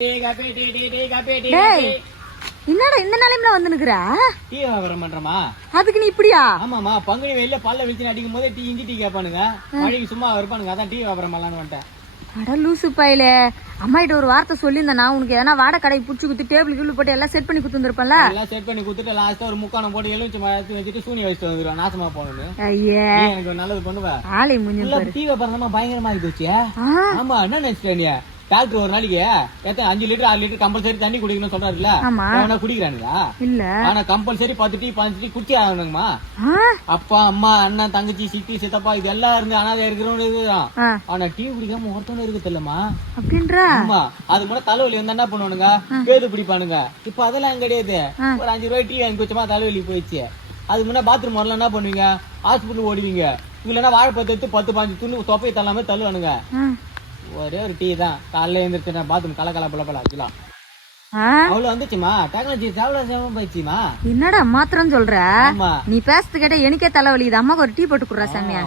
என்னடா இந்த நிலைமையில வந்து நிக்கிற? டீ வியாபாரம் பண்றமா? அதுக்கு நீ இப்படியா? ஆமாமா, பங்குனி வெயில பல்ல விழிச்சு அடிக்கும் போதே டீ இஞ்சி டீ கேட்பானுங்க, மழைக்கு சும்மா இருப்பானுங்க, அதான் டீ வியாபாரம் பண்ணலான்னு வந்துட்டேன். அட லூசு பையலே, அம்மா கிட்ட ஒரு வார்த்தை சொல்லியிருந்தேன், நான் உனக்கு எதனா வாடகை கடை புடிச்சு குத்து டேபிள் கீழ் போட்டு எல்லாம் செட் பண்ணி குத்துருப்பேன்ல. எல்லாம் செட் பண்ணி குத்துட்டு லாஸ்டா ஒரு முக்கானம் போட்டு எலுமிச்சு மரத்து வச்சுட்டு சூனி வச்சுட்டு வந்துருவேன், நாசமா போனது. ஐயே, எனக்கு நல்லது பண்ணுவேன். ஆளை முன்ன டீ வியாபாரம் பயங்கரமா இருந்துச்சு. ஆமா, என்ன நினைச்சிட்டேன் நீ? டாக்டர் ஒரு நாளைக்கு 5 லிட்டர் 6 லிட்டர் கம்பல்சரி தண்ணி குடிக்கணும்னு சொல்றாருல்ல, குடிக்கிறானுங்களா? இல்ல, ஆனா கம்பல்சரி 10 டீ 15 டீ குடிச்சே ஆகணுங்கம்மா. அப்பா அம்மா அண்ணன் தங்கச்சி சித்தி சித்தப்பா இது எல்லாம் இருந்து அனாதை இருக்கிறவங்க. ஆனா டீ குடிக்காம ஒருத்தவங்க இருக்கு தெரியலமா அப்படின்ற. ஆமா, அது கூட தலைவலி வந்து என்ன பண்ணுவானுங்க, பேது பிடிப்பானுங்க. இப்ப அதெல்லாம் கிடையாது. ஒரு 5 ரூபாய் டீ வாங்கி குடிச்சோமா தலைவலி போயிடுச்சு. அது முன்ன பாத்ரூம் வரல என்ன பண்ணுவீங்க, ஹாஸ்பிட்டல் ஓடுவீங்க. இல்லன்னா வாழைப்பத்து எடுத்து 10 15 துணி தொப்பை தள்ளாம தள்ளுவானுங்க. ஒரே ஒரு டீ தான் காலையில எழுந்திரிச்சு பாத்ரூம் கலக்கலா புலப்பலாம் வச்சுலாம். அவ்வளவு வந்துச்சுமா, டெக்னாலஜி போயிடுச்சுமா. என்னடா மாத்திரம் சொல்ற? நீ பேசுறது கேட்ட எனக்கே தலைவலி. அம்மாக்கு ஒரு டீ போட்டு குடுறா சாமியா.